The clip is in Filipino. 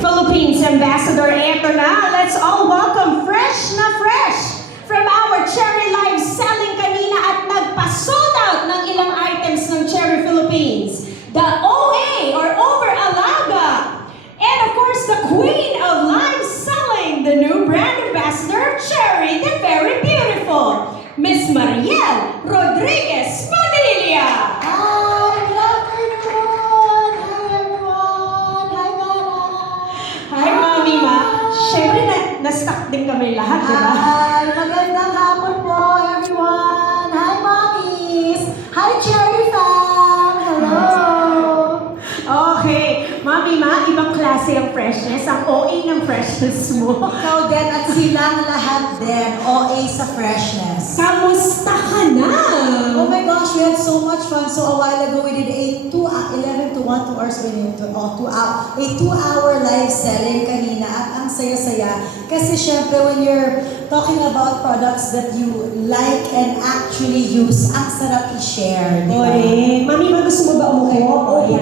Philippines Ambassador. Eto na, let's all welcome fresh na fresh from our Cherry Live selling kanina at nagpa-sold out ng ilang items ng Cherry Philippines. The OA or Over Alaga. And of course, the queen of live selling, the new brand ambassador of Cherry, the very beautiful, Miss Mariel Rodriguez Padilla. Hi, good afternoon! Hi everyone! Hi Mara! Hi, Mami Ma. Siyempre, na-stuck din kami lahat, di ba? Hi! Magandang hapon po everyone! Hi Mommies! Hi Cherry fam! Hello! Okay, Mami Ma, ibang klase ang freshness, ang OA ng freshness mo. Ikaw din at silang lahat din, OA sa freshness. Kamusta ka na? Oh my gosh, we had so much fun. So a while ago, we did a 11 to 1, 2 hours, a 2-hour live selling kanina at ang saya-saya. Kasi syempre, when you're talking about products that you like and actually use, ang sarap i-share, di ba? Mami Ma, gusto mo ba umupo?